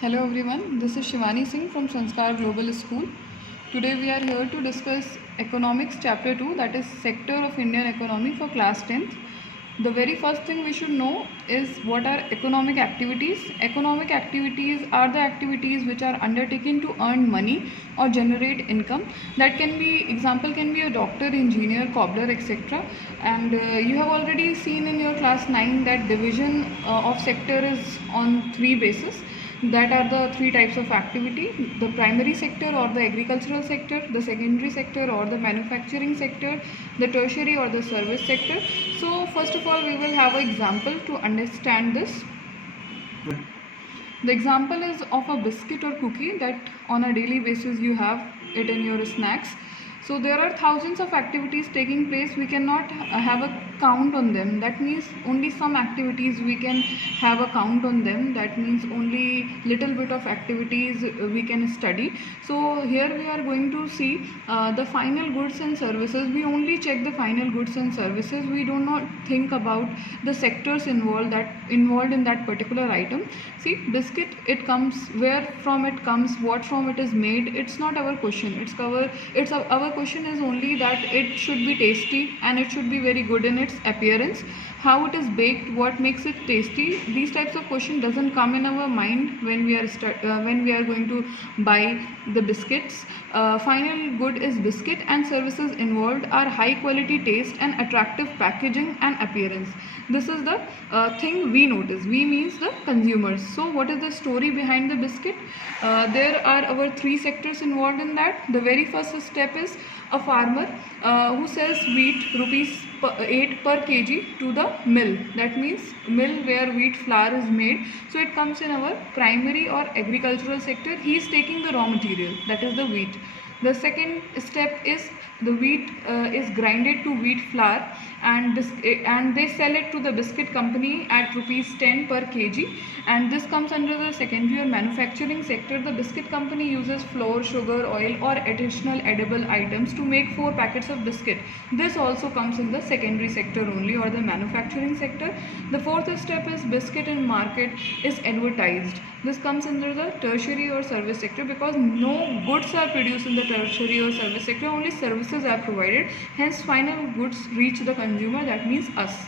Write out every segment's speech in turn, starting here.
Hello everyone, this is Shivani Singh from Sanskar Global School. Today we are here to discuss Economics Chapter 2, that is Sector of Indian Economy for class 10th. The very first thing we should know is what are economic activities. Economic activities are the activities which are undertaken to earn money or generate income. That can be, example can be a doctor, engineer, cobbler, etc. And you have already seen in your class 9 that division of sector is on three bases. That are the three types of activity: the primary sector or the agricultural sector, the secondary sector or the manufacturing sector, the tertiary or the service sector. So first of all we will have an example to understand this. The example is of a biscuit or cookie that on a daily basis you have it in your snacks. So there are thousands of activities taking place. We cannot have a count on them. That means only some activities we can have a count on them. That means only little bit of activities we can study. So here we are going to see the final goods and services. We only check the final goods and services. We do not think about the sectors involved in that particular item. See, biscuit, it comes, where from it comes, what from it is made. It's not our question. Our question is only that it should be tasty and it should be very good in its appearance. How it is baked, what makes it tasty. These types of question doesn't come in our mind when we are going to buy the biscuits. Final good is biscuit, and services involved are high quality taste and attractive packaging and appearance. This is the thing we notice. We means the consumers. So what is the story behind the biscuit? There are our three sectors involved in that. The very first step is a farmer who sells wheat rupees 8 per kg to the mill. That means mill where wheat flour is made. So it comes in our primary or agricultural sector. He is taking the raw material, that is the wheat. The second step is the wheat is grinded to wheat flour, and they sell it to the biscuit company at rupees 10 per kg, and this comes under the secondary or manufacturing sector. The biscuit company uses flour, sugar, oil or additional edible items to make 4 packets of biscuit. This also comes in the secondary sector only, or the manufacturing sector. The fourth step is biscuit in market is advertised. This comes under the tertiary or service sector, because no goods are produced in the tertiary or service sector, only services are provided. Hence final goods reach the consumer, that means us.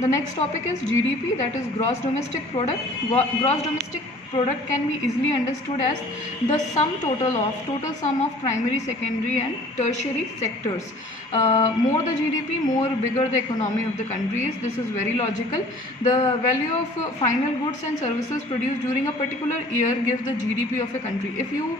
The next topic is GDP, that is gross domestic product. Gross domestic product can be easily understood as the total sum of primary, secondary and tertiary sectors. More the GDP, more bigger the economy of the country is. This is very logical. The value of final goods and services produced during a particular year gives the GDP of a country. If you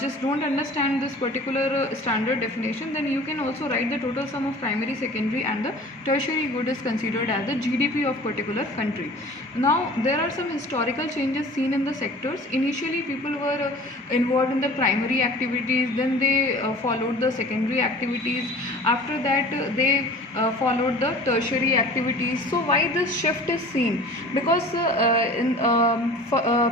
just don't understand this particular standard definition, then you can also write the total sum of primary, secondary and the tertiary good is considered as the GDP of particular country. Now there are some historical changes seen in the sectors. Initially people were involved in the primary activities, then they followed the secondary activities. After that they followed the tertiary activities. So why this shift is seen? Because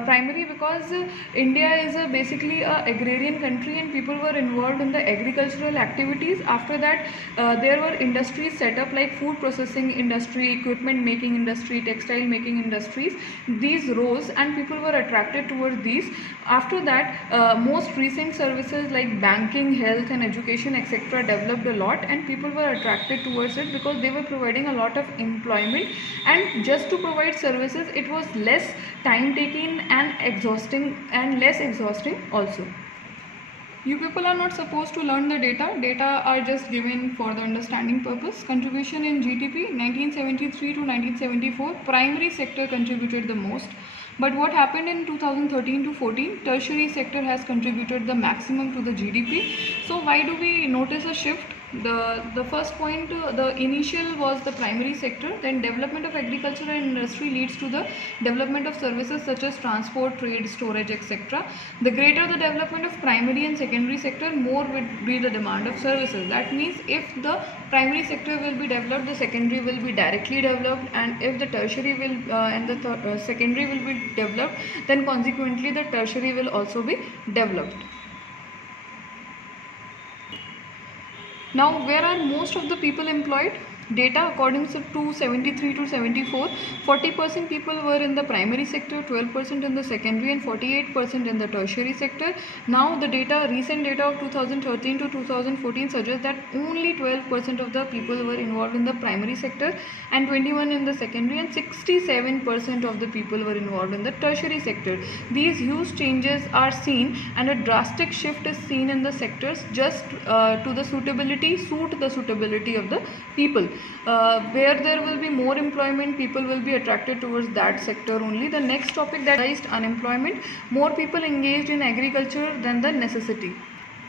primary, because India is basically a agrarian country and people were involved in the agricultural activities. After that there were industries set up like food processing industry, equipment making industry, textile making industries. These rose and people were attracted towards these. After that most recent services like banking, health and education etc. developed a lot, and people were attracted towards it because they were providing a lot of employment, and just to provide services it was less time taking and less exhausting also. You people are not supposed to learn the data. Data are just given for the understanding purpose. Contribution in GDP 1973 to 1974, primary sector contributed the most. But what happened in 2013 to 14, tertiary sector has contributed the maximum to the GDP. So why do we notice a shift? The first point, the initial was the primary sector, then development of agriculture and industry leads to the development of services such as transport, trade, storage etc. The greater the development of primary and secondary sector, more would be the demand of services. That means if the primary sector will be developed, the secondary will be directly developed, and if the tertiary will and the secondary will be developed, then consequently the tertiary will also be developed. Now, where are most of the people employed? Data according to 73 to 74, 40% people were in the primary sector, 12% in the secondary, and 48% in the tertiary sector. Now the recent data of 2013 to 2014 suggests that only 12% of the people were involved in the primary sector and 21 in the secondary, and 67% of the people were involved in the tertiary sector. These huge changes are seen, and a drastic shift is seen in the sectors just to the suitability of the people. Where there will be more employment, people will be attracted towards that sector only. The next topic, that is unemployment. More people engaged in agriculture than the necessity.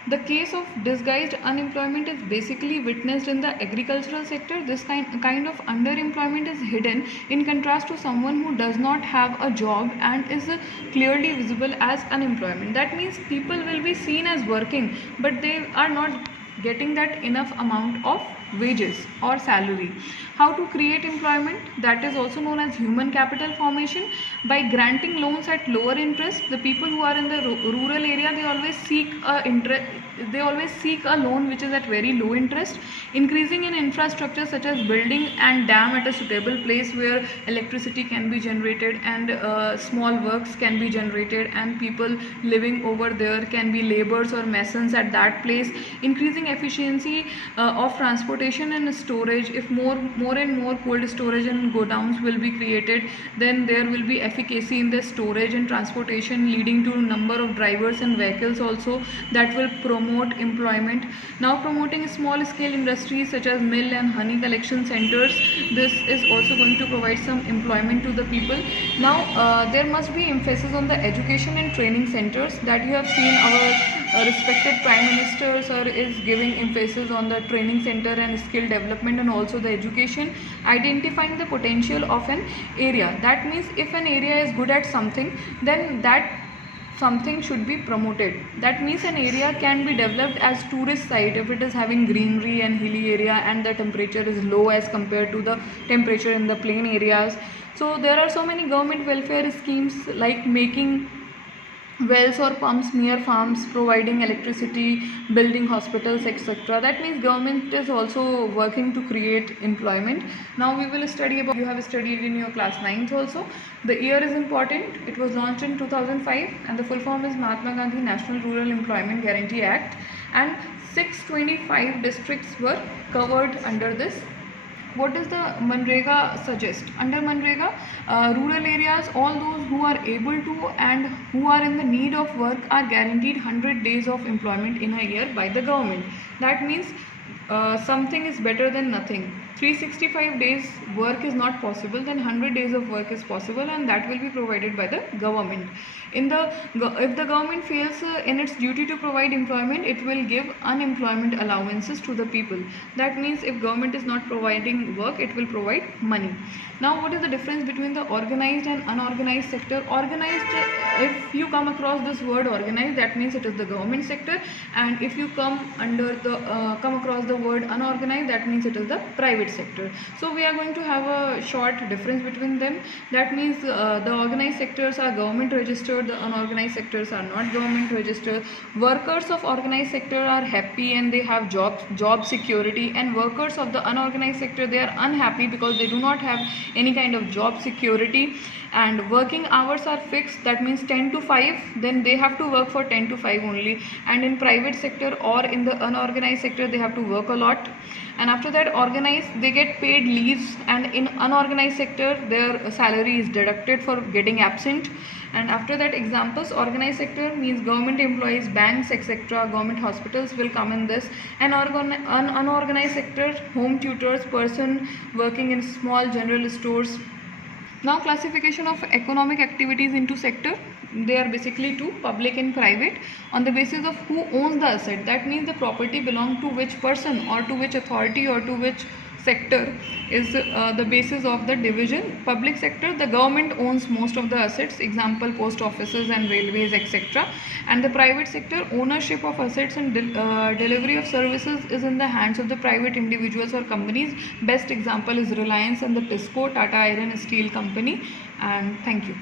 The case of disguised unemployment is basically witnessed in the agricultural sector. This kind of underemployment is hidden in contrast to someone who does not have a job and is clearly visible as unemployment. That means people will be seen as working, but they are not getting that enough amount of wages or salary. How to create employment? That is also known as human capital formation. By granting loans at lower interest, the people who are in the rural area, they always seek a loan which is at very low interest. Increasing in infrastructure such as building and dam at a suitable place where electricity can be generated and small works can be generated, and people living over there can be laborers or masons at that place. Increasing efficiency of transportation and storage. If more and more cold storage and godowns will be created, then there will be efficacy in the storage and transportation, leading to number of drivers and vehicles also. That will promote employment. Now promoting small scale industries such as mill and honey collection centers, this is also going to provide some employment to the people. Now there must be emphasis on the education and training centers. That you have seen our respected Prime Minister sir is giving emphasis on the training center and skill development, and also the education. Identifying the potential of an area. That means if an area is good at something, then that something should be promoted. That means an area can be developed as tourist site if it is having greenery and hilly area and the temperature is low as compared to the temperature in the plain areas. So there are so many government welfare schemes like making wells or pumps near farms, providing electricity, building hospitals, etc. That means government is also working to create employment. Now we will study about, you have studied in your class 9th also. The year is important. It was launched in 2005 and the full form is Mahatma Gandhi National Rural Employment Guarantee Act, and 625 districts were covered under this. What does the Manrega suggest? Under Manrega, rural areas, all those who are able to and who are in the need of work are guaranteed 100 days of employment in a year by the government. That means something is better than nothing. 365 days work is not possible, then 100 days of work is possible, and that will be provided by the government. If the government fails in its duty to provide employment, it will give unemployment allowances to the people. That means if government is not providing work, it will provide money. Now what is the difference between the organized and unorganized sector? Organized, if you come across this word organized, that means it is the government sector, and if you come across the word unorganized, that means it is the private sector. So we are going to have a short difference between them. That means the organized sectors are government registered, the unorganized sectors are not government registered. Workers of organized sector are happy and they have job security, and workers of the unorganized sector, they are unhappy because they do not have any kind of job security, and working hours are fixed. That means 10 to 5, then they have to work for 10 to 5 only, and in private sector or in the unorganized sector they have to work a lot. And after that, organized, they get paid leaves, and in unorganized sector their salary is deducted for getting absent. And after that, examples: organized sector means government employees, banks, etc., government hospitals will come in this. And unorganized sector, home tutors, person working in small general stores. Now classification of economic activities into sector. They are basically two: public and private, on the basis of who owns the asset. That means the property belongs to which person or to which authority or to which sector is the basis of the division. Public sector, the government owns most of the assets, example post offices and railways, etc. And the private sector, ownership of assets and delivery of services is in the hands of the private individuals or companies. Best example is Reliance and the TISCO, Tata Iron and Steel Company. And thank you.